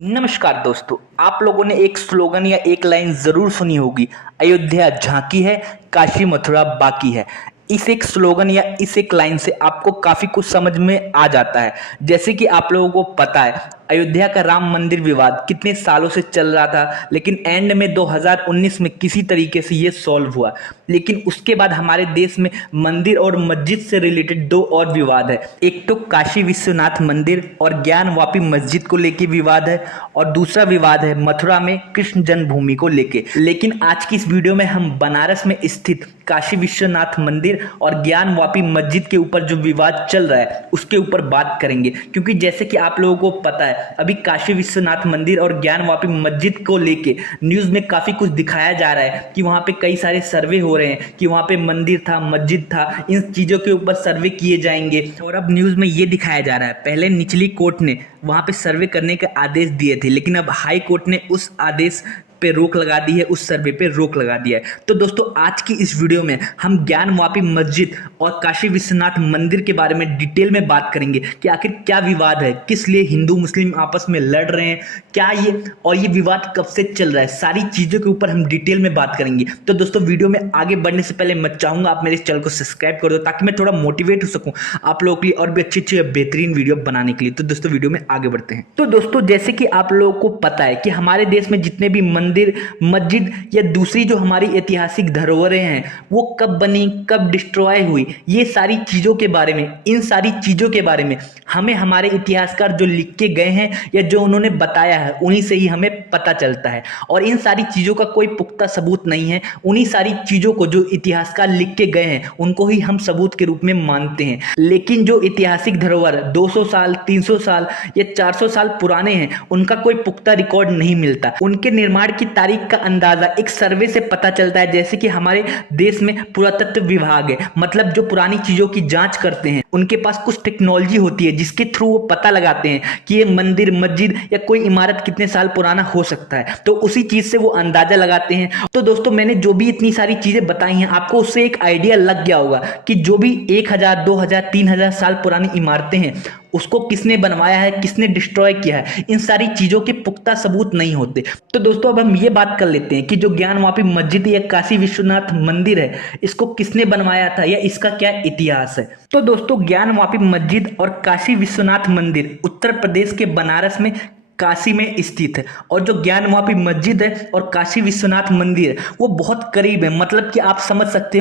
नमस्कार दोस्तों। आप लोगों ने एक स्लोगन या एक लाइन जरूर सुनी होगी, अयोध्या झांकी है, काशी मथुरा बाकी है। इस एक स्लोगन या इस एक लाइन से आपको काफी कुछ समझ में आ जाता है। जैसे कि आप लोगों को पता है, अयोध्या का राम मंदिर विवाद कितने सालों से चल रहा था, लेकिन एंड में 2019 में किसी तरीके से ये सॉल्व हुआ। लेकिन उसके बाद हमारे देश में मंदिर और मस्जिद से रिलेटेड दो और विवाद है। एक तो काशी विश्वनाथ मंदिर और ज्ञानवापी मस्जिद को लेके विवाद है, और दूसरा विवाद है मथुरा में कृष्ण जन्मभूमि को लेके। लेकिन आज की इस वीडियो में हम बनारस में स्थित काशी विश्वनाथ मंदिर और ज्ञानवापी मस्जिद के ऊपर जो विवाद चल रहा है उसके ऊपर बात करेंगे। क्योंकि जैसे कि आप लोगों को पता है, अभी काशी विश्वनाथ मंदिर और ज्ञानवापी मस्जिद को लेके न्यूज में काफी कुछ दिखाया जा रहा है कि वहां पे कई सारे सर्वे हो रहे हैं कि वहां पे मंदिर था, मस्जिद था, इन चीजों के ऊपर सर्वे किए जाएंगे। और अब न्यूज में ये दिखाया जा रहा है, पहले निचली कोर्ट ने वहां पे सर्वे करने के आदेश दिए थे, लेकिन अब हाई कोर्ट ने उस आदेश पे रोक लगा दी है, उस सर्वे पे रोक लगा दिया है। तो दोस्तों, आज की इस वीडियो में हम ज्ञानवापी मस्जिद और काशी विश्वनाथ मंदिर के बारे में डिटेल में बात करेंगे कि आखिर क्या विवाद है, किस लिए हिंदू मुस्लिम आपस में लड़ रहे हैं, क्या ये विवाद कब से चल रहा है, सारी चीजों के ऊपर हम डिटेल में बात करेंगे। तो दोस्तों, वीडियो में आगे बढ़ने से पहले मैं चाहूंगा आप मेरे चैनल को सब्सक्राइब कर दो, ताकि मैं थोड़ा मोटिवेट हो सकूं आप लोगों के लिए और भी अच्छी अच्छी बेहतरीन वीडियो बनाने के लिए। तो दोस्तों, वीडियो में आगे बढ़ते हैं। तो दोस्तों, जैसे कि आप लोगों को पता है कि हमारे देश में जितने भी मंदिर, मस्जिद या दूसरी जो हमारी ऐतिहासिक धरोहरें हैं वो कब बनी, कब डिस्ट्रॉय हुई, ये सारी चीजों के बारे में, इन सारी चीजों के बारे में हमें हमारे इतिहासकार जो लिख के गए हैं या जो उन्होंने बताया है उन्हीं से ही हमें पता चलता है। और इन सारी चीजों का कोई पुख्ता सबूत नहीं है, उन्हीं सारी चीजों को जो इतिहासकार लिख के गए हैं उनको ही हम सबूत के रूप में मानते हैं। लेकिन जो ऐतिहासिक धरोहर 200 साल, 300 साल या 400 साल पुराने हैं, उनका कोई पुख्ता रिकॉर्ड नहीं मिलता। उनके निर्माण की तारीख का अंदाजा एक सर्वे से पता चलता है। जैसे कि हमारे देश में पुरातत्व विभाग है, मतलब जो पुरानी चीजों की जांच करते हैं, उनके पास कुछ टेक्नोलॉजी होती है जिसके थ्रू वो पता लगाते हैं कि ये मंदिर, मस्जिद या कोई इमारत कितने साल पुराना हो सकता है। तो उसी चीज से वो अंदाजा लगाते हैं। तो दोस्तों, मैंने जो भी इतनी सारी चीजें बताई हैं, आपको उससे एक आइडिया लग गया होगा कि जो भी 1000, 2000, 3000 साल पुरानी इमारतें हैं उसको किसने बनवाया है, किसने डिस्ट्रॉय किया है, इन सारी चीजों के पुख्ता सबूत नहीं होते। तो दोस्तों, अब हम ये बात कर लेते हैं कि जो ज्ञानवापी मस्जिद या काशी विश्वनाथ मंदिर है, इसको किसने बनवाया था या इसका क्या इतिहास है। तो दोस्तों, ज्ञानवापी मस्जिद और काशी विश्वनाथ मंदिर उत्तर प्रदेश के बनारस में काशी में स्थित है। और जो ज्ञानवापी मस्जिद है और काशी विश्वनाथ मंदिर है वो बहुत करीब है, मतलब कि आप समझ सकते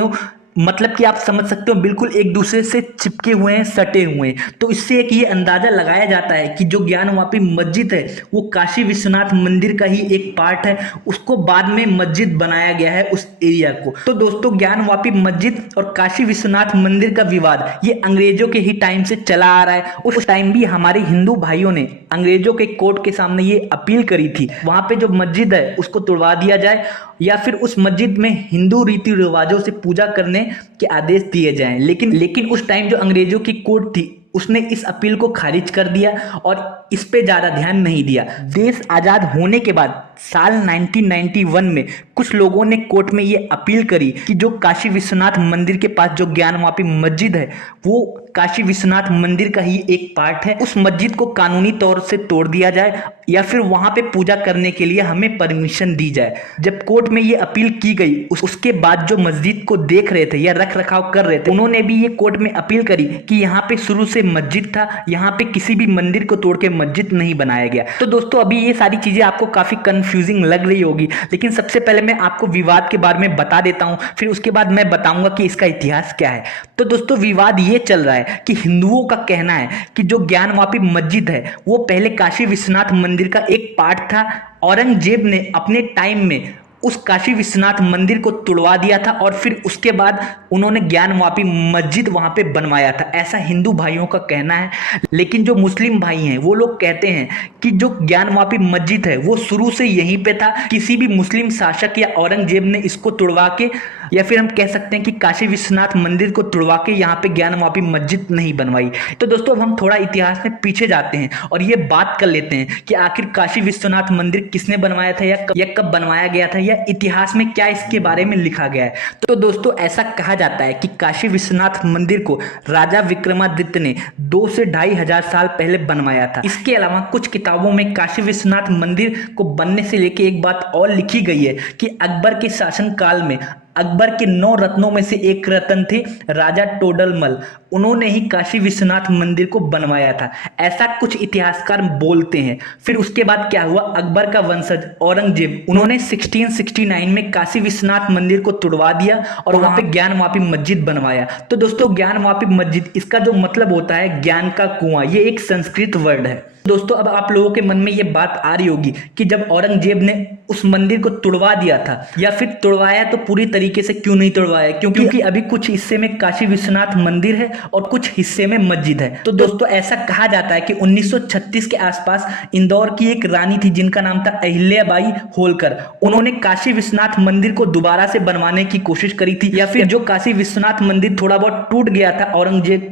हो बिल्कुल एक दूसरे से चिपके हुए हैं, सटे हुए हैं। तो इससे एक ये अंदाजा लगाया जाता है कि जो ज्ञानवापी मस्जिद है वो काशी विश्वनाथ मंदिर का ही एक पार्ट है, उसको बाद में मस्जिद बनाया गया है उस एरिया को। तो दोस्तों, ज्ञानवापी मस्जिद और काशी विश्वनाथ मंदिर का विवाद ये अंग्रेजों के ही टाइम से चला आ रहा है। उस टाइम भी हमारे हिंदू भाइयों ने अंग्रेजों के कोर्ट के सामने ये अपील करी थी, वहां पे जो मस्जिद है उसको तोड़वा दिया जाए या फिर उस मस्जिद में हिंदू रीति रिवाजों से पूजा करने के आदेश दिए जाएं। लेकिन उस टाइम जो अंग्रेजों की कोर्ट थी उसने इस अपील को खारिज कर दिया और इस पे ज्यादा ध्यान नहीं दिया। देश आजाद होने के बाद साल 1991 में कुछ लोगों ने कोर्ट में ये अपील करी कि जो काशी विश्वनाथ मंदिर के पास जो ज्ञानवापी मस्जिद है वो काशी विश्वनाथ मंदिर का ही एक पार्ट है, उस मस्जिद को कानूनी तौर से तोड़ दिया जाए या फिर वहां पे पूजा करने के लिए हमें परमिशन दी जाए। जब कोर्ट में ये अपील की गई उसके बाद जो मस्जिद को देख रहे थे या रख रखाव कर रहे थे, उन्होंने भी ये कोर्ट में अपील करी कि यहाँ पे शुरू से मस्जिद था, यहाँ पे किसी भी मंदिर को तोड़ के मस्जिद नहीं बनाया गया। तो दोस्तों, अभी ये सारी चीजें आपको काफी कंफ्यूजिंग लग रही होगी, लेकिन सबसे पहले मैं आपको विवाद के बारे में बता देता हूं, फिर उसके बाद मैं बताऊंगा कि इसका इतिहास क्या है। तो दोस्तों, विवाद ये चल रहा है कि हिंदुओं का कहना है कि जो ज्ञानवापी मस्जिद है वो पहले काशी विश्वनाथ मंदिर का एक पार्ट था। औरंगजेब ने अपने टाइम में उस काशी विश्वनाथ मंदिर को तोड़वा दिया था और फिर उसके बाद उन्होंने ज्ञानवापी मस्जिद वहां पे बनवाया था, ऐसा हिंदू भाइयों का कहना है। लेकिन जो मुस्लिम भाई हैं वो लोग कहते हैं कि जो ज्ञानवापी मस्जिद है वो शुरू से यहीं पे था, किसी भी मुस्लिम शासक या औरंगजेब ने इसको तोड़वा के या फिर हम कह सकते हैं कि काशी विश्वनाथ मंदिर को तुड़वा के यहाँ पे ज्ञानवापी मस्जिद नहीं बनवाई। तो दोस्तों अब हम थोड़ा इतिहास में पीछे जाते हैं और ये बात कर लेते हैं कि आखिर काशी विश्वनाथ मंदिर किसने बनवाया था या कब बनवाया गया था, या इतिहास में क्या इसके बारे में लिखा गया है। तो दोस्तों ऐसा कहा जाता है कि काशी विश्वनाथ मंदिर को राजा विक्रमादित्य ने 2 से 2,500 साल पहले बनवाया था। इसके अलावा कुछ किताबों में काशी विश्वनाथ मंदिर को बनने से लेके एक बात और लिखी गई है कि अकबर के शासन काल में अकबर के 9 रत्नों में से एक रत्न थे राजा टोडरमल, उन्होंने ही काशी विश्वनाथ मंदिर को बनवाया था, ऐसा कुछ इतिहासकार बोलते हैं। फिर उसके बाद क्या हुआ, अकबर का वंशज औरंगजेब, उन्होंने 1669 में काशी विश्वनाथ मंदिर को तुड़वा दिया और वहां पे ज्ञानवापी मस्जिद बनवाया। तो दोस्तों ज्ञानवापी मस्जिद, इसका जो मतलब होता है ज्ञान का कुआं, ये एक संस्कृत वर्ड है। दोस्तों अब आप लोगों के मन में ये बात आ रही होगी कि जब औरंगजेब ने उस मंदिर को तुड़वा दिया था या फिर तुड़वाया तो पूरी तरीके से क्यों नहीं तुड़वाया, क्योंकि अभी कुछ हिस्से में काशी विश्वनाथ मंदिर है और कुछ हिस्से में मस्जिद है। तो दोस्तों ऐसा कहा जाता है कि 1936 के आसपास इंदौर की एक रानी थी जिनका नाम था अहिल्याबाई होलकर, उन्होंने काशी विश्वनाथ मंदिर को दोबारा से बनवाने की कोशिश करी थी, या फिर जो काशी विश्वनाथ मंदिर थोड़ा बहुत टूट गया था औरंगजेब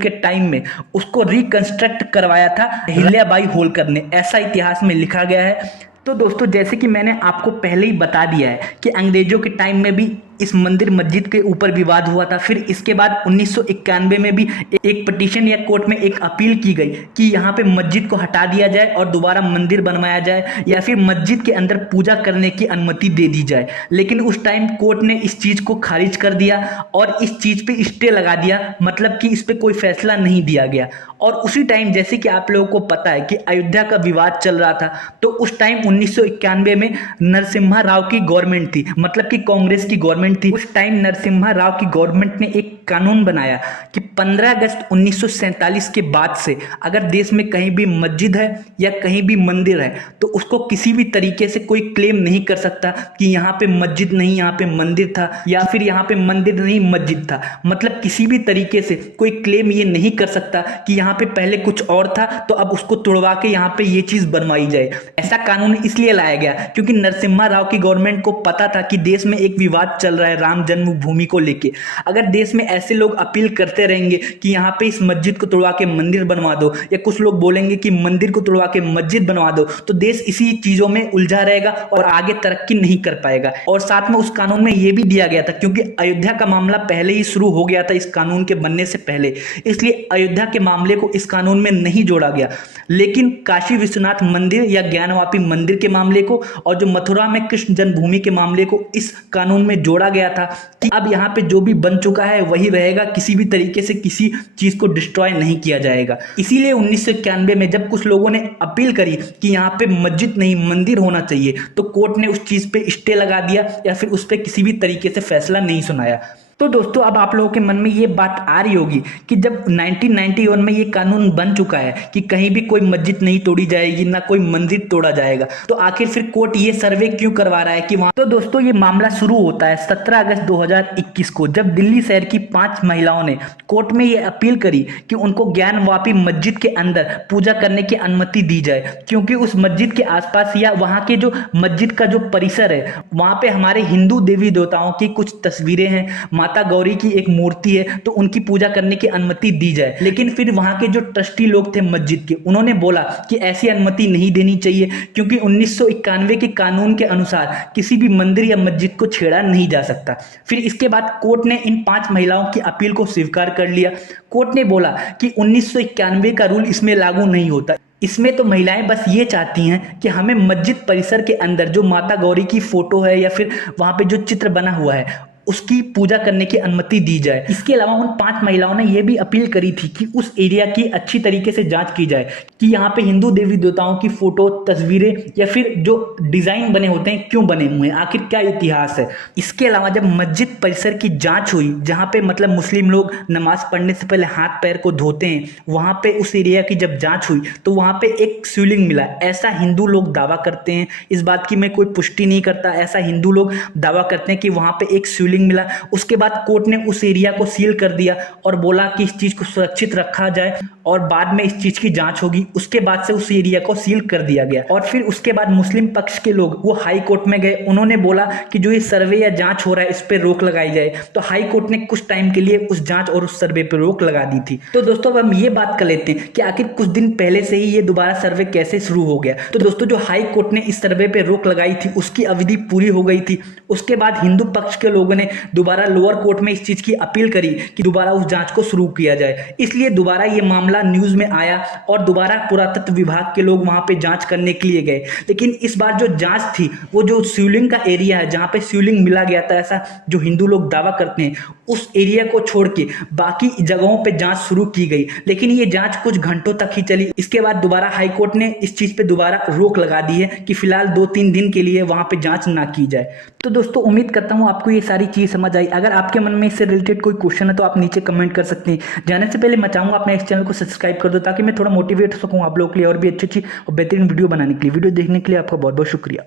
के टाइम में, उसको रिकंस्ट्रक्ट करवाया था अहिल्याबाई होलकर ने, ऐसा इतिहास में लिखा गया है। तो दोस्तों जैसे कि मैंने आपको पहले ही बता दिया है कि अंग्रेजों के टाइम में भी इस मंदिर मस्जिद के ऊपर विवाद हुआ था। फिर इसके बाद 1991 में भी एक पिटीशन या कोर्ट में एक अपील की गई कि यहाँ पे मस्जिद को हटा दिया जाए और दोबारा मंदिर बनवाया जाए, या फिर मस्जिद के अंदर पूजा करने की अनुमति दे दी जाए। लेकिन उस टाइम कोर्ट ने इस चीज़ को खारिज कर दिया और इस चीज़ पे स्टे लगा दिया, मतलब कि इस पर कोई फैसला नहीं दिया गया। और उसी टाइम जैसे कि आप लोगों को पता है कि अयोध्या का विवाद चल रहा था, तो उस टाइम 1991 में नरसिम्हा राव की गवर्नमेंट थी, मतलब कि कांग्रेस की गवर्नमेंट थी। उस टाइम नरसिम्हा राव की गवर्नमेंट ने एक कानून बनाया कि 15 अगस्त 1947 के बाद से अगर देश में कहीं भी मस्जिद है या कहीं भी मंदिर है तो उसको किसी भी तरीके से कोई क्लेम नहीं कर सकता कि यहाँ पे मस्जिद नहीं यहाँ पे मंदिर था, या फिर यहाँ पे मंदिर नहीं मस्जिद था। मतलब किसी भी तरीके से कोई क्लेम ये नहीं कर सकता कि यहाँ पे पहले कुछ और था तो अब उसको तोड़वा के यहाँ पे ये चीज बनवाई जाए। ऐसा कानून इसलिए लाया गया क्योंकि नरसिम्हा राव की गवर्नमेंट को पता था कि देश में एक विवाद चल रहा है राम जन्मभूमि को लेके। अगर देश में ऐसे लोग अपील करते रहेंगे कि यहाँ पे इस मस्जिद को तोड़वा के मंदिर बनवा दो, या कुछ लोग बोलेंगे कि मंदिर को तोड़वा के मस्जिद बनवा दो, तो देश इसी चीजों में उलझा रहेगा और आगे तरक्की नहीं कर पाएगा। और साथ में उस कानून में यह भी दिया गया था, क्योंकि अयोध्या का मामला पहले ही शुरू हो गया था इस कानून के बनने से पहले, इसलिए अयोध्या के मामले को इस कानून में नहीं जोड़ा गया। लेकिन काशी विश्वनाथ मंदिर या ज्ञानवापी मंदिर के मामले को और जो मथुरा में कृष्ण जन्मभूमि के मामले को इस कानून में जोड़ा गया था कि अब यहाँ पे जो भी बन चुका है वही रहेगा, किसी भी तरीके से किसी चीज को डिस्ट्रॉय नहीं किया जाएगा। इसीलिए 1991 में जब कुछ लोगों ने अपील करी कि यहाँ पे मस्जिद नहीं मंदिर होना चाहिए, तो कोर्ट ने उस चीज पे स्टे लगा दिया या फिर उस पर किसी भी तरीके से फैसला नहीं सुनाया। तो दोस्तों अब आप लोगों के मन में ये बात आ रही होगी कि जब 1991 में ये कानून बन चुका है कि कहीं भी कोई मस्जिद नहीं तोड़ी जाएगी, ना कोई मंदिर तोड़ा जाएगा, तो आखिर फिर कोर्ट ये सर्वे क्यों करवा रहा है कि वहां। तो दोस्तों ये मामला शुरू होता है 17 अगस्त 2021 को, जब दिल्ली शहर की 5 महिलाओं ने कोर्ट में ये अपील करी कि उनको ज्ञानवापी मस्जिद के अंदर पूजा करने की अनुमति दी जाए, क्योंकि उस मस्जिद के आसपास या वहां के जो मस्जिद का जो परिसर है वहां पे हमारे हिंदू देवी देवताओं की कुछ तस्वीरें हैं, माता गौरी की एक मूर्ति है, तो उनकी पूजा करने की अनुमति दी जाए। लेकिन फिर वहां के जो ट्रस्टी लोग थे मस्जिद के, उन्होंने बोला कि ऐसी अनुमति नहीं देनी चाहिए, क्योंकि 1991 के कानून के अनुसार किसी भी मंदिर या मस्जिद को छेड़ा नहीं जा सकता। फिर इसके बाद कोर्ट ने इन 5 महिलाओं की अपील को स्वीकार कर लिया। कोर्ट ने बोला कि 1991 का रूल इसमें लागू नहीं होता, इसमें तो महिलाएं बस ये चाहती हैं कि हमें मस्जिद परिसर के अंदर जो माता गौरी की फोटो है या फिर वहां पे जो चित्र बना हुआ है उसकी पूजा करने की अनुमति दी जाए। इसके अलावा उन 5 महिलाओं ने यह भी अपील करी थी कि उस एरिया की अच्छी तरीके से जांच की जाए कि यहाँ पे हिंदू देवी देवताओं की फोटो, तस्वीरें या फिर जो डिजाइन बने होते हैं क्यों बने हुए हैं, आखिर क्या इतिहास है। इसके अलावा जब मस्जिद परिसर की जांच हुई, जहाँ पे मतलब मुस्लिम लोग नमाज पढ़ने से पहले हाथ पैर को धोते हैं, वहां पे उस एरिया की जब जांच हुई तो वहां पे एक शिवलिंग मिला। ऐसा हिंदू लोग दावा करते हैं, इस बात की मैं कोई पुष्टि नहीं करता, ऐसा हिंदू लोग दावा करते हैं कि वहां पे एक शिवलिंग मिला। उसके बाद कोर्ट ने उस एरिया को सील कर दिया और बोला कि इस चीज को सुरक्षित रखा जाए और बाद में इस चीज की जांच होगी, उसके बाद से उस एरिया को सील कर दिया गया। और फिर उसके बाद मुस्लिम पक्ष के लोग वो हाई कोर्ट में गए, उन्होंने बोला कि जो ये सर्वे या जांच हो रहा है इस पे रोक लगाई जाए। तो हाई कोर्ट ने कुछ टाइम के लिए उस जांच और उस सर्वे पे रोक लगा दी थी। तो दोस्तों अब हम ये बात कर लेते हैं कि आखिर कुछ दिन पहले से ही ये दोबारा सर्वे कैसे शुरू हो गया। तो दोस्तों जो हाई कोर्ट ने इस सर्वे पे रोक लगाई थी उसकी अवधि पूरी हो गई थी। उसके बाद हिंदू पक्ष के लोगों ने दोबारा लोअर कोर्ट में इस चीज की अपील करी कि दोबारा उस जांच को शुरू किया जाए। इसलिए दोबारा ये मामला न्यूज में आया और दोबारा पुरातत्व विभाग के लोग वहां पे जांच करने के लिए गए। लेकिन इस बार जो जांच थी वो जो शिवलिंग का एरिया है जहां पे शिवलिंग मिला गया था, ऐसा जो हिंदू लोग दावा करते हैं, उस एरिया को छोड़ के बाकी जगहों पे जांच शुरू की गई। लेकिन ये जांच कुछ घंटों तक ही चली। इसके बाद दोबारा हाईकोर्ट ने इस चीज पे दोबारा रोक लगा दी है कि फिलहाल 2-3 दिन के लिए वहां पे जांच ना की जाए। तो दोस्तों उम्मीद करता हूं आपको ये सारी चीज समझ आई। अगर आपके मन में इससे रिलेटेड कोई क्वेश्चन है तो आप नीचे कमेंट कर सकते हैं। जाने से पहले मैं चाहूंगा अपने इस चैनल को सब्सक्राइब कर दो ताकि मैं थोड़ा मोटिवेट हो सकूं आप लोगों के लिए और भी अच्छी और बेहतरीन वीडियो बनाने के लिए। वीडियो देखने के लिए आपका बहुत बहुत शुक्रिया।